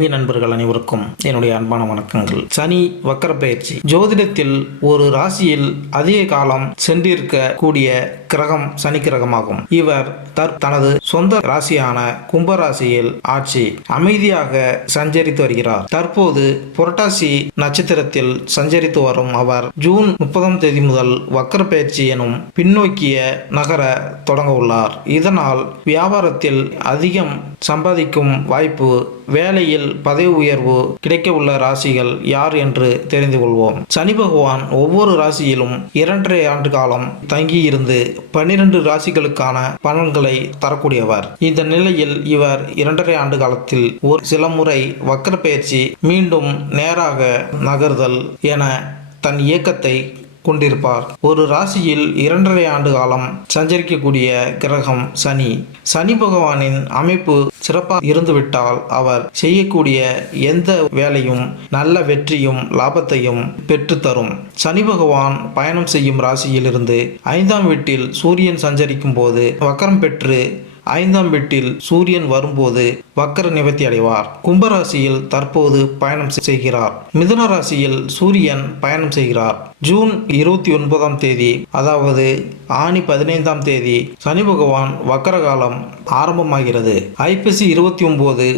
ஆன்மீக நண்பர்கள் அனைவருக்கும் என்னுடைய அன்பான வணக்கங்கள். சனி வக்கர பயிற்சி. ஜோதிடத்தில் ஒரு ராசியில் அதிக காலம் சென்றிருக்க கூடிய கிரகம் சனி கிரகமாகும். இவர் தனது சொந்த ராசியான கும்பராசியில் ஆட்சி அமைதியாக சஞ்சரித்து வருகிறார். தற்போது புரட்டாசி நட்சத்திரத்தில் சஞ்சரித்து வரும் அவர் ஜூன் 30 முதல் வக்கர பயிற்சி எனும் பின்னோக்கிய நகர தொடங்க உள்ளார். இதனால் வியாபாரத்தில் அதிகம் சம்பாதிக்கும் வாய்ப்பு, வேலையில் பதவி உயர்வு கிடைக்க உள்ள ராசிகள் யார் என்று தெரிந்து கொள்வோம். சனி பகவான் ஒவ்வொரு ராசியிலும் 2.5 ஆண்டு காலம் தங்கியிருந்து 12 ராசிகளுக்கான பலன்களை தரக்கூடியவர். இந்த நிலையில் இவர் 2.5 ஆண்டு காலத்தில் ஒரு சில முறை வக்கர பயிற்சி, மீண்டும் நேராக நகர்தல் என தன் இயக்கத்தை கொண்டிருப்பார். ஒரு ராசியில் 2.5 ஆண்டு காலம் சஞ்சரிக்கக்கூடிய கிரகம் சனி. சனி பகவானின் அமைப்பு சிறப்பாக இருந்துவிட்டால் அவர் செய்யக்கூடிய எந்த வேலையும் நல்ல வெற்றியும் லாபத்தையும் பெற்றுத்தரும். சனி பகவான் பயணம் செய்யும் ராசியிலிருந்து 5ஆம் வீட்டில் சூரியன் சஞ்சரிக்கும் போது வக்கரம் பெற்று 5ஆம் வீட்டில் சூரியன் வரும்போது வக்கர நிவர்த்தி அடைவார். கும்பராசியில் தற்போது பயணம் செய்கிறார். மிதுன ராசியில் சூரியன் பயணம் செய்கிறார். ஜூன் 29ஆம் தேதி, அதாவது ஆனி 15ஆம் தேதி சனி பகவான் வக்கர காலம் ஆரம்பமாகிறது. ஐப்பசி 29,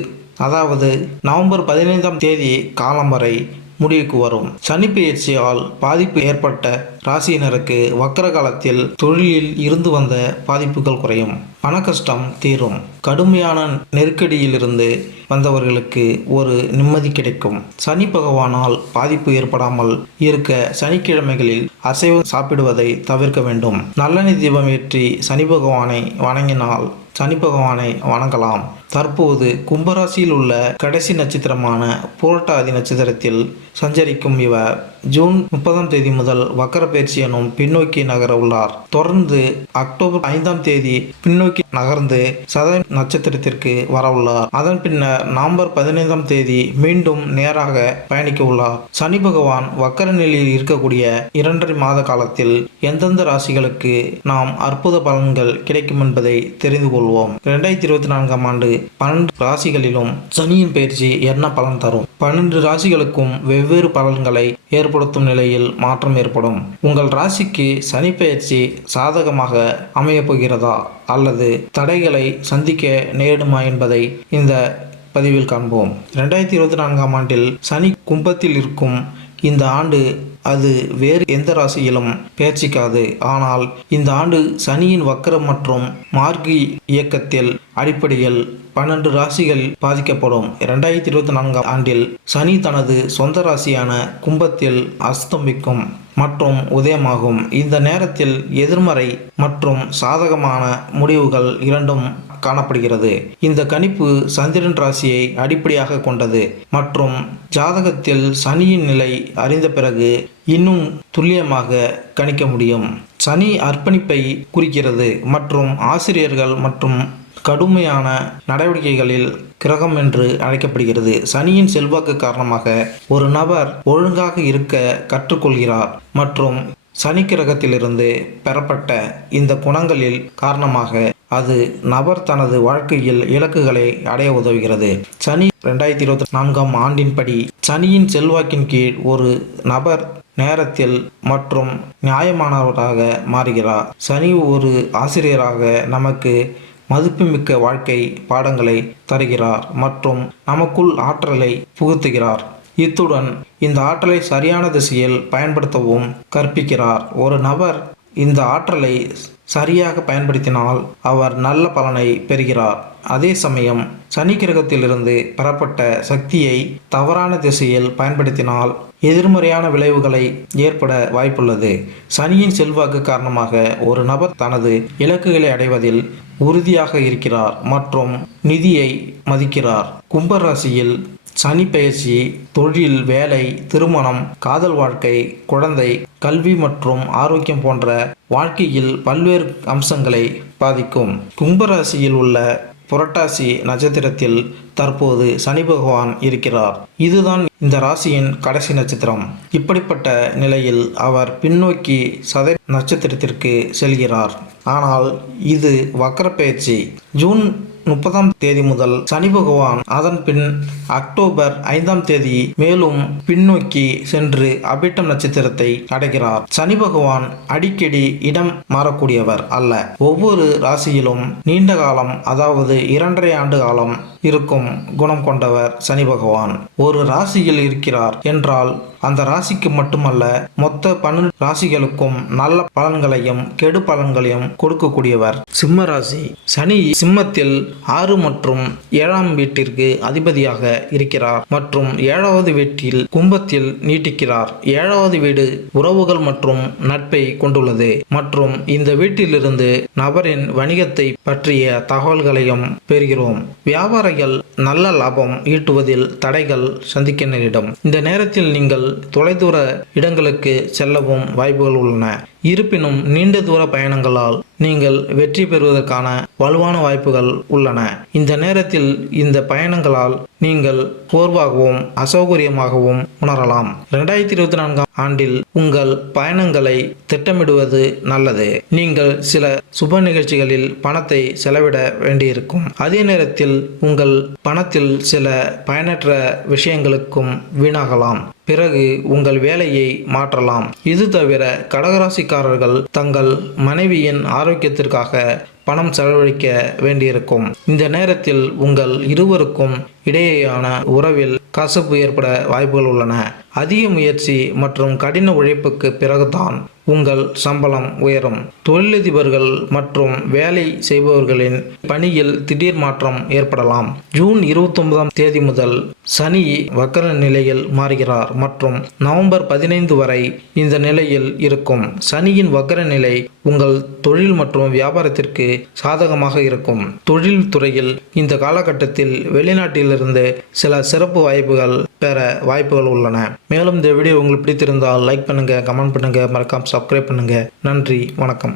அதாவது நவம்பர் 15ஆம் தேதி காலம் வரை முடிவுக்கு வரும். சனி பெயர்ச்சியால் பாதிப்பு ஏற்பட்ட ராசியினருக்கு வக்கர காலத்தில் தொழிலில் இருந்து வந்த பாதிப்புகள் குறையும், பண கஷ்டம் தீரும், கடுமையான நெருக்கடியிலிருந்து வந்தவர்களுக்கு ஒரு நிம்மதி கிடைக்கும். சனி பகவானால் பாதிப்பு ஏற்படாமல் இருக்க சனிக்கிழமைகளில் அசைவம் சாப்பிடுவதை தவிர்க்க வேண்டும். நல்லெண்ணெய் தீபம் ஏற்றி சனி பகவானை வணங்கினால் சனி பகவானை வணங்கலாம். தற்போது கும்பராசியில் உள்ள கடைசி நட்சத்திரமான புரட்டாதி நட்சத்திரத்தில் சஞ்சரிக்கும் இவர் ஜூன் 30ஆம் தேதி முதல் வக்கர பயிற்சி எனும் பின்னோக்கி நகர உள்ளார். தொடர்ந்து அக்டோபர் 5ஆம் தேதி பின்னோக்கி நகர்ந்து சதய நட்சத்திரத்திற்கு வர உள்ளார். அதன் பின்னர் நவம்பர் 15ஆம் தேதி மீண்டும் நேராக பயணிக்க உள்ளார். சனி பகவான் வக்கர நிலையில் இருக்கக்கூடிய 2.5 மாத காலத்தில் எந்தெந்த ராசிகளுக்கு நாம் அற்புத பலன்கள் கிடைக்கும் என்பதை தெரிந்து கொள்வோம். 2024ஆம் ஆண்டு 12 ராசிகளிலும் சனியின் பயிற்சி என்ன பலன் தரும்? 12 ராசிகளுக்கும் வெவ்வேறு பலன்களை ஏற்படுத்தும் நிலையில் மாற்றம் ஏற்படும். உங்கள் ராசிக்கு சனி பயிற்சி சாதகமாக அமையப் போகிறதா அல்லது தடைகளை சந்திக்க நேரிடுமா என்பதை இந்த பதிவில் காண்போம். 2024ஆம் ஆண்டில் சனி கும்பத்தில் இருக்கும் இந்த ஆண்டு அது வேறு எந்த ராசியிலும் பெயர்ச்சிக்காது. ஆனால் இந்த ஆண்டு சனியின் வக்கரம் மற்றும் மார்கி இயக்கத்தில் அடிப்படையில் 12 ராசிகள் பாதிக்கப்படும். 2024ஆம் ஆண்டில் சனி தனது சொந்த ராசியான கும்பத்தில் அஸ்தமிக்கும் மற்றும் உதயமாகும். இந்த நேரத்தில் எதிர்மறை மற்றும் சாதகமான முடிவுகள் இரண்டும் காணப்படுகிறது. இந்த கணிப்பு சந்திரன் ராசியை அடிப்படையாக கொண்டது மற்றும் ஜாதகத்தில் சனியின் நிலை அறிந்த பிறகு இன்னும் துல்லியமாக கணிக்க முடியும். சனி அர்ப்பணிப்பை குறிக்கிறது மற்றும் ஆசிரியர்கள் மற்றும் கடுமையான நடவடிக்கைகளில் கிரகம் என்று அழைக்கப்படுகிறது. சனியின் செல்வாக்கு காரணமாக ஒரு நபர் ஒழுங்காக இருக்க கற்றுக்கொள்கிறார் மற்றும் சனி கிரகத்திலிருந்து பெறப்பட்ட இந்த குணங்களில் காரணமாக அது நபர் தனது வாழ்க்கையில் இலக்குகளை அடைய உதவுகிறது. சனி 2024ஆம் ஆண்டின்படி சனியின் செல்வாக்கின் கீழ் ஒரு நபர் நேரத்தில் மற்றும் நியாயமானவராக மாறுகிறார். சனி ஒரு ஆசிரியராக நமக்கு மதிப்புமிக்க வாழ்க்கை பாடங்களை தருகிறார் மற்றும் நமக்குள் ஆற்றலை புகுத்துகிறார். இத்துடன் இந்த ஆற்றலை சரியான திசையில் பயன்படுத்தவும் கற்பிக்கிறார். ஒரு நபர் இந்த ஆற்றலை சரியாக பயன்படுத்தினால் அவர் நல்ல பலனை பெறுகிறார். அதே சமயம் சனி கிரகத்திலிருந்து பெறப்பட்ட சக்தியை தவறான திசையில் பயன்படுத்தினால் எதிர்மறையான விளைவுகளை ஏற்பட வாய்ப்புள்ளது. சனியின் செல்வாக்கு காரணமாக ஒரு நபர் தனது இலக்குகளை அடைவதில் உறுதியாக இருக்கிறார் மற்றும் நிதியை மதிக்கிறார். கும்பராசியில் சனி பெயர்ச்சி தொழில், வேலை, திருமணம், காதல் வாழ்க்கை, குழந்தை, கல்வி மற்றும் ஆரோக்கியம் போன்ற வாழ்க்கையில் பல்வேறு அம்சங்களை பாதிக்கும். கும்பராசியில் உள்ள புரட்டாசி நட்சத்திரத்தில் தற்போது சனி பகவான் இருக்கிறார். இதுதான் இந்த ராசியின் கடைசி நட்சத்திரம். இப்படிப்பட்ட நிலையில் அவர் பின்னோக்கி சதய நட்சத்திரத்திற்கு செல்கிறார். ஆனால் இது வக்கர பெயர்ச்சி. ஜூன் 30ஆம் தேதி முதல் சனி பகவான் அதன் பின் அக்டோபர் 5ஆம் தேதி மேலும் பின்னோக்கி சென்று அபிட்டம் நட்சத்திரத்தை அடைகிறார். சனி பகவான் அடிக்கடி இடம் மாறக்கூடியவர் அல்ல. ஒவ்வொரு ராசியிலும் நீண்ட காலம், அதாவது 2.5 ஆண்டு காலம் இருக்கும் குணம் கொண்டவர் சனி பகவான். ஒரு ராசியில் இருக்கிறார் என்றால் அந்த ராசிக்கு மட்டுமல்ல, மொத்த 12 ராசிகளுக்கும் நல்ல பலன்களையும் கெடு பலன்களையும் கொடுக்கக்கூடியவர். சிம்ம ராசி. சனி சிம்மத்தில் 6 மற்றும் 7ஆம் வீட்டிற்கு அதிபதியாக இருக்கிறார் மற்றும் 7வது வீட்டில் கும்பத்தில் நீட்டிக்கிறார். 7வது வீடு உறவுகள் மற்றும் நட்பை கொண்டுள்ளது மற்றும் இந்த வீட்டிலிருந்து நபரின் வணிகத்தை பற்றிய தகவல்களையும் பெறுகிறோம். வியாபாரிகள் நல்ல லாபம் ஈட்டுவதில் தடைகள் சந்திக்க நேரிடும். இந்த நேரத்தில் நீங்கள் தொலைதூர இடங்களுக்கு செல்லவும் வாய்ப்புகள் உள்ளன. இருப்பினும் நீண்ட தூர பயணங்களால் நீங்கள் வெற்றி பெறுவதற்கான வலுவான வாய்ப்புகள் உள்ளன. இந்த நேரத்தில் இந்த பயணங்களால் நீங்கள் சோர்வாகவும் அசௌகரியமாகவும் உணரலாம். 2024ஆம் ஆண்டில் உங்கள் பயணங்களை திட்டமிடுவது நல்லது. நீங்கள் சில சுப நிகழ்ச்சிகளில் பணத்தை செலவிட வேண்டியிருக்கும். அதே நேரத்தில் உங்கள் பணத்தில் சில பயனற்ற விஷயங்களுக்கும் வீணாகலாம். பிறகு உங்கள் வேலையை மாற்றலாம். இது தவிர கடகராசிக்காரர்கள் தங்கள் மனைவியின் ஆரோக்கியத்திற்காக பணம் செலவழிக்க வேண்டியிருக்கும். இந்த நேரத்தில் உங்கள் இருவருக்கும் இடையேயான உறவில் கசப்பு ஏற்பட வாய்ப்புகள் உள்ளன. அதிக முயற்சி மற்றும் கடின உழைப்புக்கு பிறகுதான் உங்கள் சம்பளம் உயரும். தொழிலதிபர்கள் மற்றும் வேலை செய்பவர்களின் பணியில் திடீர் மாற்றம் ஏற்படலாம். ஜூன் 29ஆம் தேதி முதல் சனி வக்கர நிலையில் மாறுகிறார் மற்றும் நவம்பர் 15 வரை இந்த நிலையில் இருக்கும். சனியின் வக்கர நிலை உங்கள் தொழில் மற்றும் வியாபாரத்திற்கு சாதகமாக இருக்கும். தொழில் துறையில் இந்த காலகட்டத்தில் வெளிநாட்டிலிருந்து சில சிறப்பு வாய்ப்புகள் பெற வாய்ப்புகள் உள்ளன. மேலும் இந்த வீடியோ உங்களுக்கு பிடித்திருந்தால் லைக் பண்ணுங்க, கமெண்ட் பண்ணுங்க, மறக்காம சப்ஸ்கிரைப் பண்ணுங்க. நன்றி, வணக்கம்.